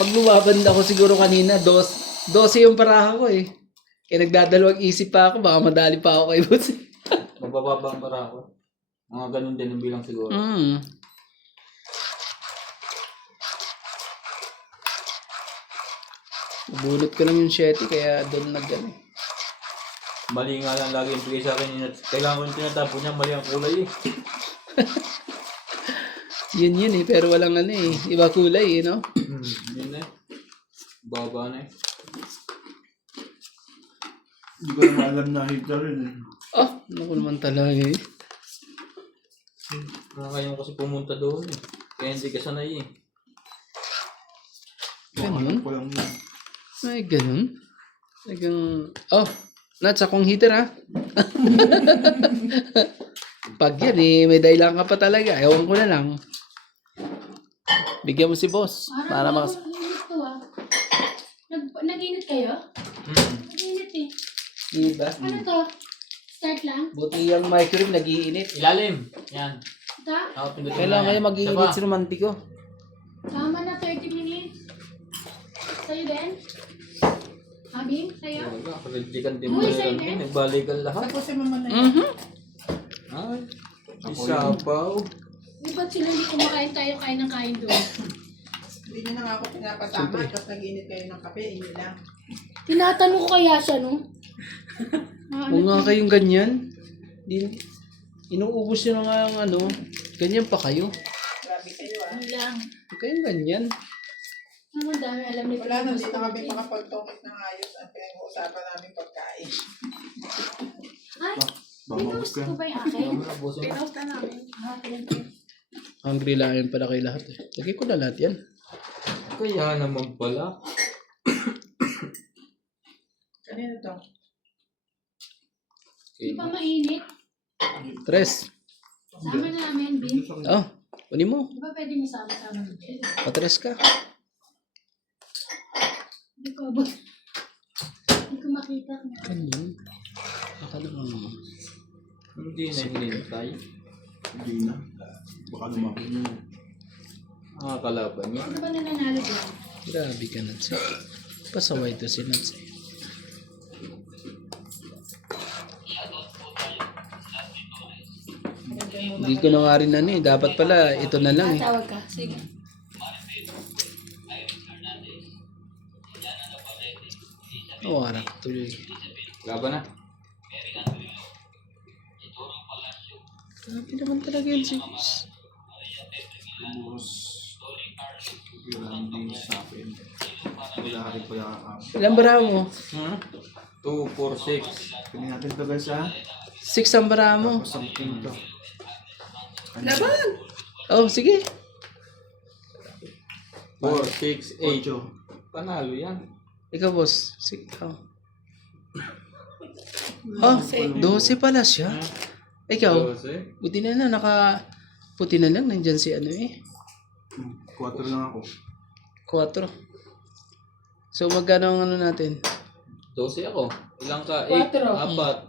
Pag lumaban ako siguro kanina, 12 yung paraha ko eh. Kaya nagdadalawang isip pa ako, baka madali pa ako kay boss. Mabababa ang para ako. Mga ganun din ang bilang siguro. Bunot ko lang yung 7, kaya doon nag-ano. Mali nga lang lagi yung bigay sa akin. Kailangan ko yung tinatapon niya, mali ang kulay eh. Yun eh, pero walang ano eh. Iba kulay eh, no? Yun eh. Baba na eh. Hindi ko naman alam na heater yun eh. Naku naman talaga eh. Nakakayaw kasi pumunta doon eh. Kaya hindi ka sanay eh. Ganun? Ko lang yun. Ay, ganun? Nats, akong heater ha? Pag yan eh, may dahilan ka pa talaga. Ewan ko na lang. Bigyan mo si boss. Para makas... Nag-init to ah. Nag-init kayo? Nag-init eh. Diba? Ano to? Start lang? Buti yung microwave nag-iinit. Ilalim. Yan. Ito? Kailangan kayo mag-iinit si romantiko. Tama na 30 minutes. Sa'yo din? Abing? Sa'yo? Kagaljikan din mo Uy, na sa'yo lang din? eh. Nagbalikan lahat. Tapusin mo muna. Ay. Isapaw. Di ba't sila hindi kumakain tayo kain ng kain doon? Hindi nyo na nga ako pinapasama. Tapos nag-init kayo ng kape. Hindi lang. Tinatanong ko kaya siya, no? Kung nga kayong ganyan, inuubos nyo na nga yung ano, ganyan pa kayo. Grabe kayo ah. Ano lang. Huwag kayong ganyan. Ang dami alam nito. Wala na. Hindi na kami makapag-talk ng ayos. Ang pinag-uusapan namin pagkain. Ay, Baka pinost ko ba yung akin? Pinost na namin. Hungry lang yun pala kay lahat eh. Lagay ko na lahat yan. Kaya naman pala. Kanino to? Di ba mainit? Tres. Sama na namin, Bin. Kunin mo. Di ba pwede niyo sama-sama dito? Patres ka. Hindi ko abot. Hindi ko makita. Ganyan. Baka naman. Hindi na hinintay. Hindi na. Baka lumaki na yun. Kalaban niya. Ano ba nananalo dyan? Grabe ka, Nats. Pasaway to si Nats. Hindi ko na nga rin ano eh. Dapat pala ito na lang eh. Tawag ka. Sige. Warak tuloy. Laban na. Grabe naman talaga yun si boss. Tapos, hindi sa akin. Wala ka rin pala kakapit. Ilang bara mo? 2, 4, 6. Pili natin ito guys ha. 6 ang bara mo. Tapos ang king to. Laban! Sige. 4, 6, 8. 8. Panalo yan. Ikaw boss. Sige. 12 pala siya. Ikaw, 12. buti na lang puti na lang. Nandyan si ano eh. 4 lang ako. 4. So magkano ang ano natin? 12 ako. Ilang ka? 8, 4,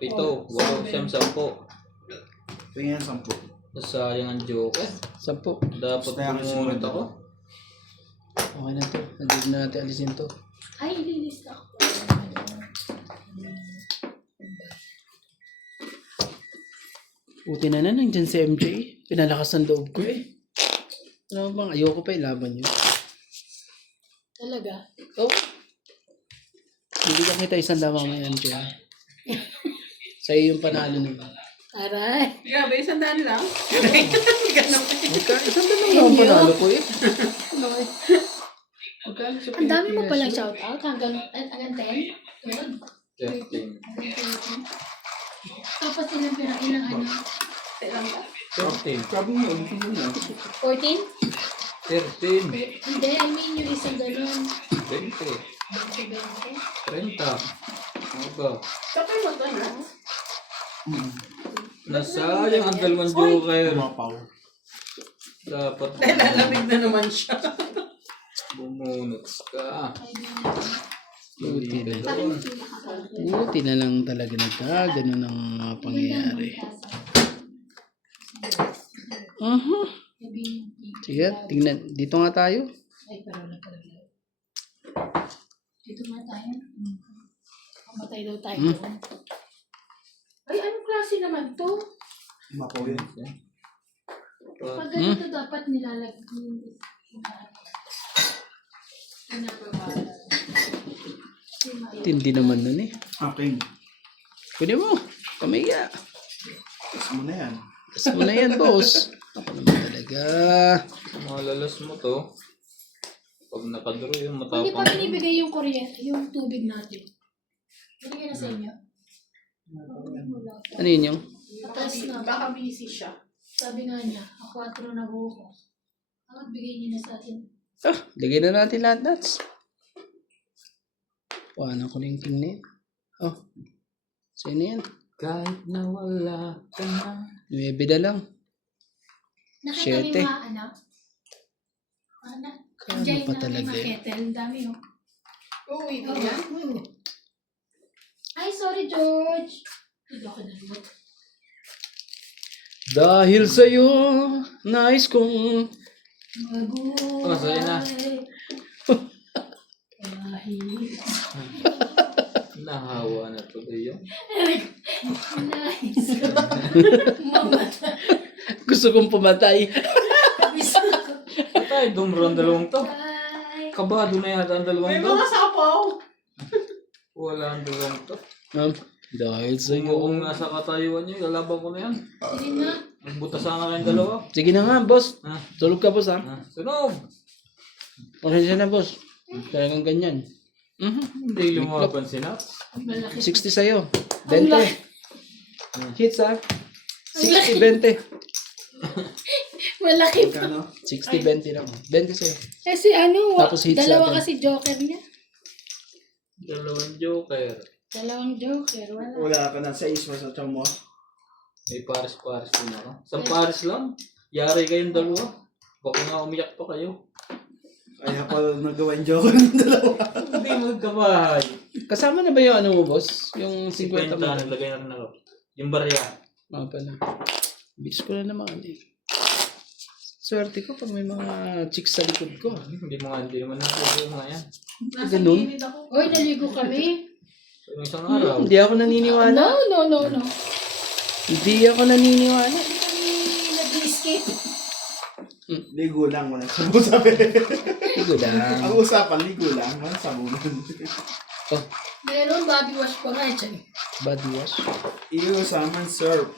7, 8, 10, 10. Tingnan 10. Nasayang ang joke eh. 10. Dapat Basta yung bumunot sumunod ako. Okay na to. Hindi na natin alisin to. Ay, ililista ko. Buti na nandyan si MJ. Pinalakas ng loob ko eh. Ano bang ayoko pa ilaban yun. Talaga? Hindi ka kita isang lamang may MJ. Sa'yo yung panalo nila. Aray. Grabe, 100 lang. Isang lamang lang ang panalo ko eh. Ang dami mo palang shoutout hanggang 10? Yun. 13. Tapos ilang ano? 13. Sabi mo, gusto mo na. 14? 13. Hindi, I mean yung isang ganun. 20. 20. 30. Ano ba? Kapay mo to na. Nasayang ang dalawang joker. Umapaw. Dapat Lalamig na naman siya. bumunot ka. Buti na. Sa akin yung pinaka. Buti na lang talaga ganun ang mga pangyayari. Sige, tingnan. Dito nga tayo. Ay, pero na talaga. Dito nga tayo. Pamatay daw tayo Hmm. doon. Ay, anong klase naman to? Mapaw yan. Pag ganito dapat nilalagyan. Pinababala. Tindi naman nun eh. Aking. Pwede mo. Kamiya. Tapos mo na yan. Tapos mo na yan, boss. Ako naman talaga. Malalas mo to. Pag nakaduro yung Hindi pa matapang. binibigay yung kuryente, yung tubig natin. Binigay na sa inyo. Wala pa. Ano yun yung? Patas na. Baka busy siya. Sabi nga niya, ako 4 na buko. Ang bigay niya na sa atin. Ah, lagay na natin lahat nuts. Paano ko na yung king na yun? Oh. Sa'yo na yan. Kahit na wala ka na. 9 na lang. Nakita niyo Siyete. mga ano? Kano Andiyan pa na may talaga mga eh. kettle. Ang dami oh. Uy, Oo. yan. Ay, sorry George. Hindi ako nalulot. Dahil sa'yo, nais kong... Mabuhay. Oh, sorry na. Kahit Nahawa na tuloy yung. nais ko mamatay. Gusto kong pumatay. Gusto ko Patay, dumro ang dalawang to. ay. Kabado na yata ang dalawang May to. mga sapaw. Wala ang dalawang to. Dahil sa'yo. Kung nasa katayuan nyo, lalaban ko na yan. Sige na. Magbutasan ka kayong dalawa. Sige na nga, boss. Ha? Tulog ka, boss, ha? Sunog! Pasensya na, boss. Talagang ganyan. Hindi lumaban si Nats. Ang malaki. 60 sa'yo. Ang 20. laki. Hits, ha? Ang laki. 60-20. Malaki pa. Kano? 60-20 lang. 20 sa'yo. Kasi ano, Tapos hits dalawa natin. kasi joker niya. Dalawang joker. Dalawang joker, wala. Wala ka na sa iswa sa tiyan mo. May pares-pares din ako. Isang pares lang. Yari kayong dalawa. Baka nga umiyak pa kayo. Ay, ako nagawa yung joke ng dalawa. Hindi magkabahay. Kasama na ba yung ano mo, boss? Yung 50 50 mo? naglagay na rin ako. Yung barya. Mga pala. Bilis ko na naman. Swerte ko pag may mga chicks sa likod ko. Hindi naman natin yung mga yan. Nasa Ganun. gilid ako. Uy, naligo kami. Yung isang araw. Hindi ako naniniwala. No. Hindi ako naniniwala. Hindi kami nag-escape. Ligo lang, walang sabon-sabi. Ligo lang. Ang usapan, ligo lang, walang sabunan. Oh, Meron, body wash pa nga dyan. body wash. Iyo, salmon syrup.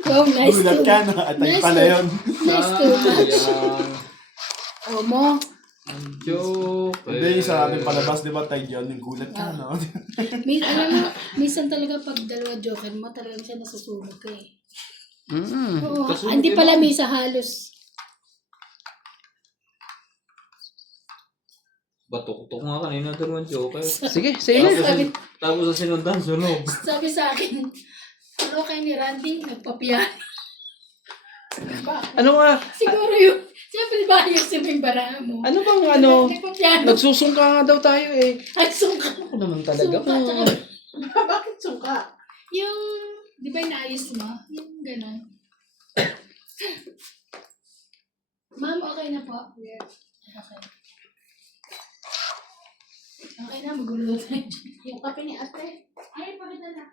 Wow, nice Gulat to. ka na, atay Nice pala to. yun. Nice to touch. Sayang. Omo. Ang joker. Hindi, sa ating palabas, di ba tayo yun, gulat ka, no? Alam mo, minsan talaga pag dalawa joker mo, talagang siya nasusunog ka eh. Oo, Kasunog hindi yun. pala misa halos. Batok-tok nga kanina dalawang joker. Sige, sige na. Sabi, Tapos sa sinundan, sunog. sabi sa akin, ano kayo ni Randy, nagpapiyan. Ano nga? Siguro yung, siyempre ba yung simbara mo? Ano bang ano? Nagpapiyan. Nagsusungka nga daw tayo eh. Ay, sungka. Ako naman talaga. Sungka, tsaka Bakit suka? yung, di ba inaayos mo? Yung gano'n. Ma'am, okay na po? Yes. Okay. Okay na, magulo tayo. Yung kape ni ate. Ay, pakita na.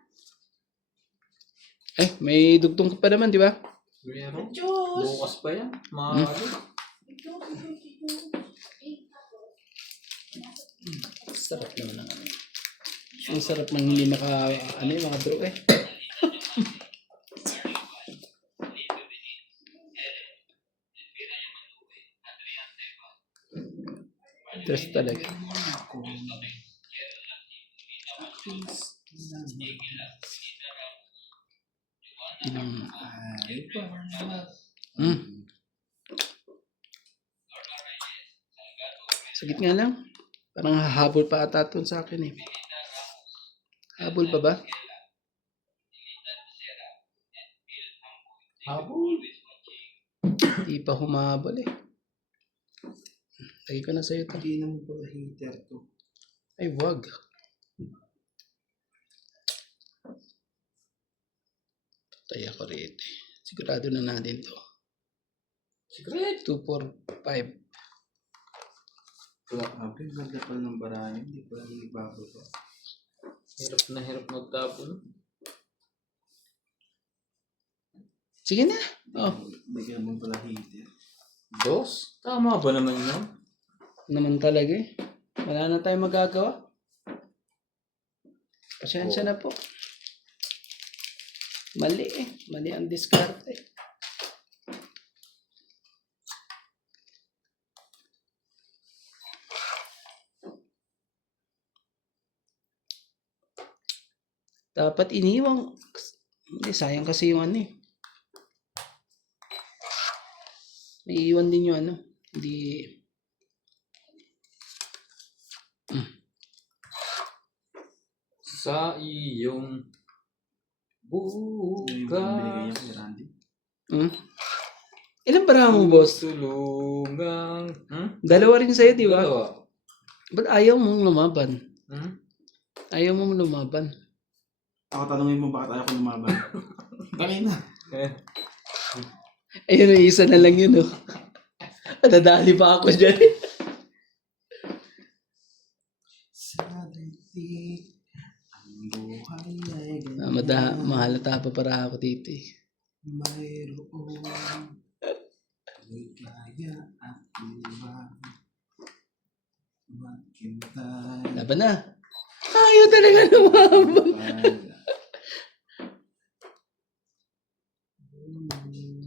Eh, may dugtong ka pa naman, di ba? Meron. Juice. Bukas pa yan. Maaari. Sarap naman ang ano. Ang sarap ng hindi naka, ano yung mga bro eh. Tres talaga. Inang... Sagit nga lang. Parang hahabol pa ata ito sa akin eh. Habol pa ba? Habol. Hindi pa humahabol eh. Lagi ko na sa'yo ito. Hindi naman po heater to. Ay, wag. Patay ako rito. Sigurado na natin to. Secret. 2, 4, 5. Sabi, ganda pala ng barayan. Hindi ko lang ibago to. Hirap na hirap magtapon. Sige na. Oh, Bigyan mo pala heater. Dos? Tama ba naman yun? naman talaga eh. Wala na tayong magagawa. Pasensya na po. Mali eh. Mali ang diskarte. Dapat iniwang. Hindi, sayang kasi yung ano eh. May iwan din yung ano. Hindi. Sa iyong Yung binigay niya bukas. kay Randy. Hmm? Ilan para mo, boss? Tulungang... Dalawa rin sa'yo, di ba? Dalawa. Ba't ayaw mong lumaban? Hmm? Ayaw mong lumaban. Ako tanungin mo bakit ayaw ko lumaban. Kanina. Ayun, isa na lang yun, oh. Nadali pa ako dyan. Sa daigdig, ang buhay ay ganyan. Mahalata pa para ako dito, eh. Mayroong ligaya at luwag. Maghintay. Laban na. Ayaw talaga lumaban.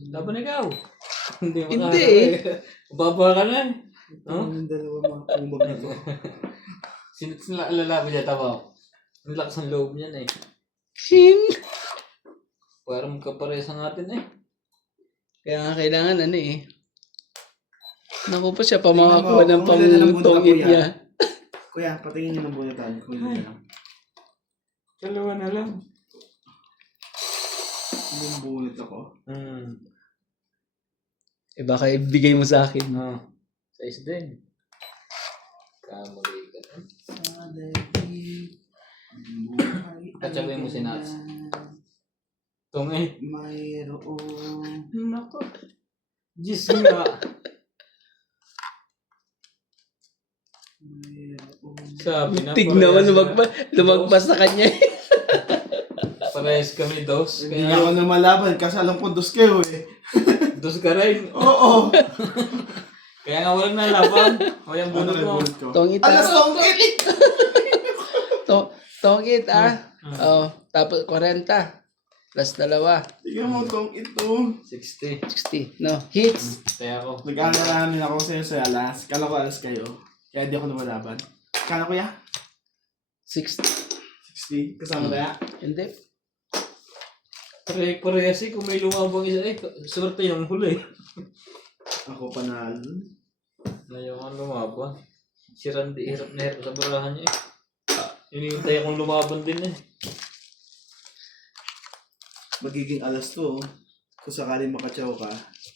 Laban ikaw. Hindi mo Hindi Baba ka na. Ang dalawa mga kumag na to. Sino lalaban niya tama? Ang lakas ng loob niyan eh. Shin. Parang magkapares ang atin eh. Kaya nga kailangan ano eh. Naku pa siya, Tingnan pamakakuha mo, ng kung ilan ang bunot pangtongit ako niya. yan. Kuya, patingin niyo ng bunutan. Kung hindi lang. Dalawa na lang. Hindi yung bunot ako. Eh baka ibigay mo sa akin. Size din. Kamali ka na. Sa daigdig, ang buhay ay Tatsabay mo si Nats. ganyan. Itong eh. Mayroong Nako. Diyos nga. Sabi na. Tig naman lumagpas sa kanya. Parehas kami dos. Hindi nga ako lumalaban kasi alam ko dos kayo eh. Dos ka rin. Oo. Kaya nga walang nalaban. Walang Ano bunot rin mo. bunot ko? Tongit Alas ah. tongit! Tongit ah. Oh, tapos 40. Plus dalawa. Tignan mo tongit to. 60. 60. No, hits. Kaya ako. Nag-aalamin ako sa'yo sa alas. Kala ko alas kayo. Kaya di ako lumalaban. Kala ko ya? 60. 60. Kasama kaya? Hindi. Parehas eh. Kung may lumabang isa eh. Swerte yung huli. Ako panalo. Ayaw kang lumaban. Si Randy hirap na hirap sa barahan niya eh. Hinihintay akong lumaban din eh. Magiging alas to. Kung sakaling makatsaw ka.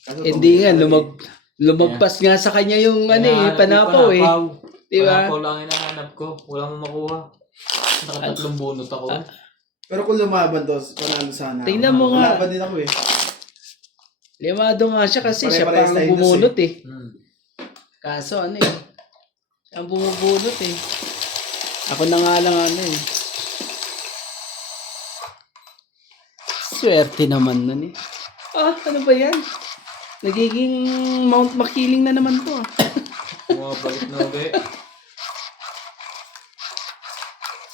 Kaso Hindi nga, tongit lumagpas nga sa kanya yung ano eh, panapaw eh. Di ba? Panapaw lang hinahanap ko. Wala mo makuha. Nakatatlong bunot ako eh. Pero kung lumaban to, panalo sana. Tingnan mo nga. Lumaban din ako eh. Limado nga siya kasi siya Pare-parehas pang tayo dos bumunot eh. Kaso Kaso ano eh, ang bumubunot eh. Ako na nga lang ano eh. Swerte naman nun eh. Ah, ano ba yan? Nagiging Mount Makiling na naman to ah. bumabalik na ulit.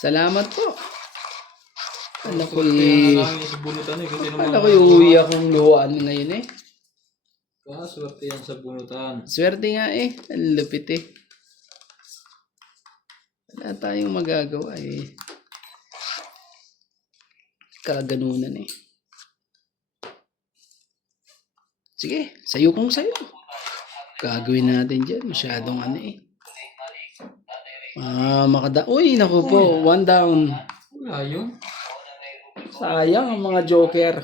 Salamat po. Ano ko Swerte nga namin sa bunutan eh. Kasi Ano ko uwi akong luhaan ngayon eh. Swerte yan sa bunutan. Swerte nga eh. Ang lupit eh. Wala tayong magagawa eh. Kaganunan eh. Sige, sayo kung sayo. Gagawin natin dyan. Masyadong ano eh. Uy, naku po. One down. Wala yun. Sayang ang mga joker.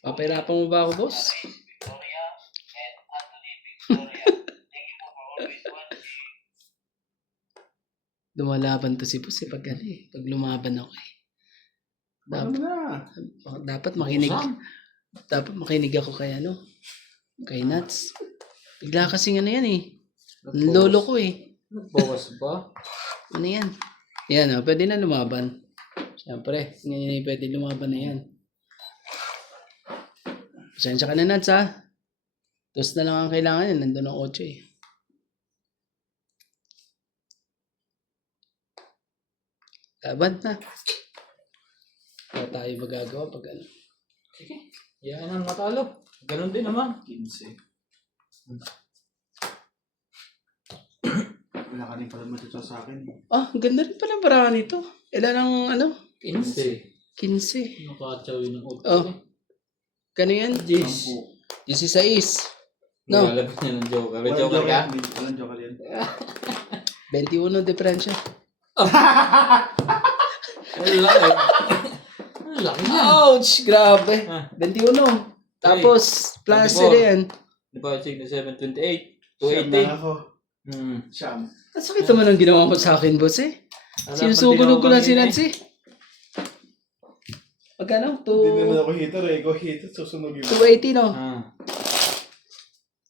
Papahirapan mo ba ako, boss? Lumalaban to si boss eh. Pag ano eh. Pag lumaban ako eh. Ano na? Dapat makinig. Dapat makinig ako kay ano. Kay Nats. Bigla kasing ano yan eh. Lolo ko eh. Nagbawas ba? Ano yan? Yan pwede na lumaban. Siyempre, ngayon pwede lumaban na yan. Pasensya ka na, Nads, ha? Dos na lang ang kailangan yan. Nandun ang 8 eh. Laban na. Wala tayo magagawa pag ano. Sige. Yan ang matalo. Ganun din naman. 15. Wala ka rin pala matuto sa akin. Ah, ang ganda rin pala ang barahan nito. Ilan ang ano? 15. 15. Nakachawin ng 8. Oh. Kano yan? 16. No. Nilalabas niya ng joker. May joker ka? Walang joker yan. 21 diferensya. Ang laki. Ang laki niya. Ouch! Grabe. Ah. 21. Tapos, plus 24. yan. Di ba, 7, 28. Siyam lang 280. ako. Hmm. Siyam. Ang sakit naman ang ginawa mo sa akin, boss eh. Sinusugulog ko lang si Nancy. Magkano? Hindi naman ako hitter eh. Ikaw hitter, susunod yun. 280, no? Ah.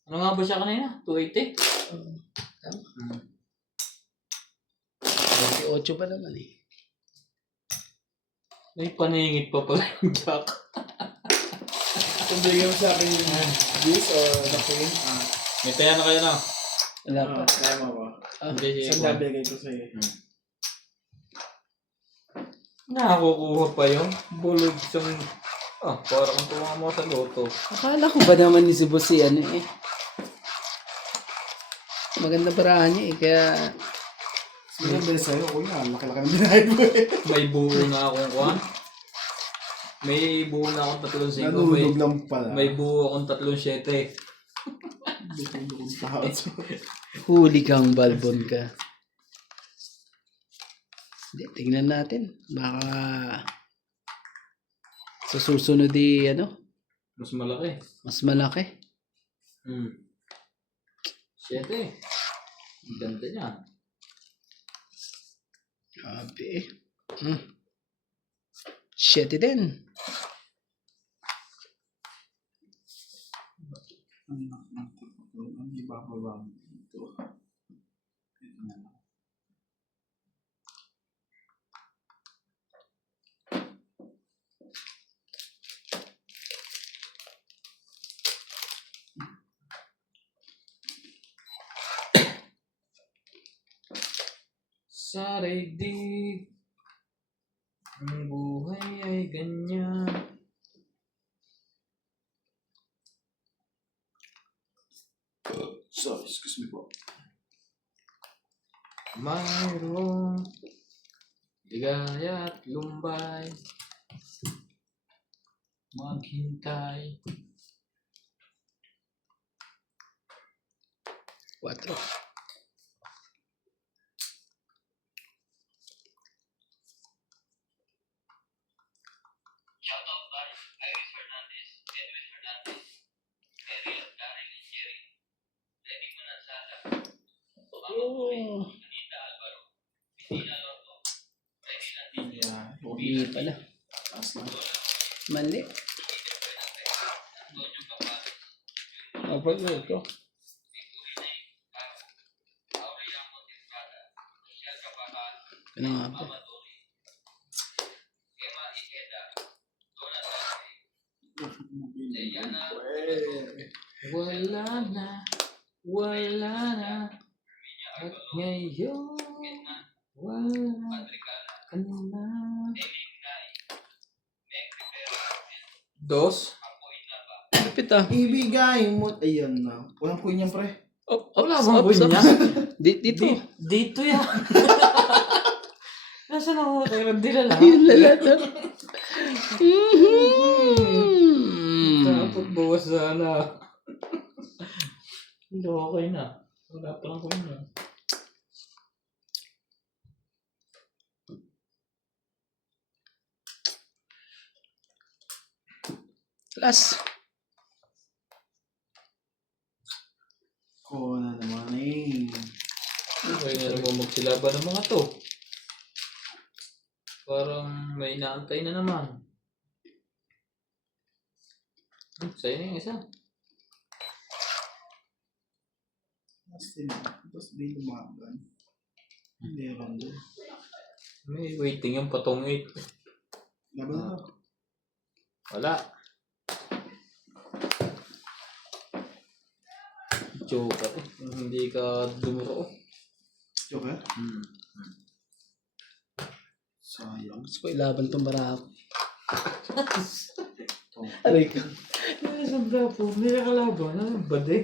Ano nga ba siya kanina? 280? Tama. 28 pa naman eh. May paningit pa pala yung jack. Kung bigyan mo sa akin yung juice or the cream, May taya na kayo na. Wala pa. tama ba? Hindi, Isang sige. nabigay ko sa'yo. Nakakukuha pa yun. Bulog siyang... parang tuwa mo sa loto. Akala ko ba naman ni si boss eh, ano eh. Maganda barahan niya eh, kaya... Sige, bigay sa'yo. Kuya, laki-laki ng dinahin mo eh. May buo na akong kuhan. May buo na akong 3 5. Nanulog lang pala. May buo akong 3 7. Dukong tao. Huli kang balbon ka. Hindi, tingnan natin. Baka... Sa susunod ano, Mas malaki. mas malaki. 7. Ang ganda niya. Grabe eh. 7 din. Ang ibababa mo dito. Ito na lang. Sa daigdig, ang buhay ay ganyan. So, excuse me po. Mayroong ligaya at lumbay, maghintay. 4. Oh, Yeah. hindi pala. Taas lang. Mali. Kapag ito. Ano nga ba? Wala na, at ngayon, wala ka na. 2. Kapit ah. Ibigay mo. Ayan na. Walang coin yan, pre. Wala bang buhay niya? Dito. Dito yan. Nasaan ako? Kaya dinala. Ayun lalata. Dapat bawas sana. Hindi okay na. Wala pa lang ko yun. Last. Oo na naman eh. Okay na naman magsilaban ng mga to. Parang may inaantay na naman. Sa'yo na yung isa. Tapos di lumaban. Hindi rondo. May waiting yung patungit. Laban na. Wala. Joker. Hindi ka dumuro. Joker? Hmm. Sayang. Gusto ko ilaban tong baraha ko. Aray ka. Isang brapo. Hindi na kalaban. Ano ba de?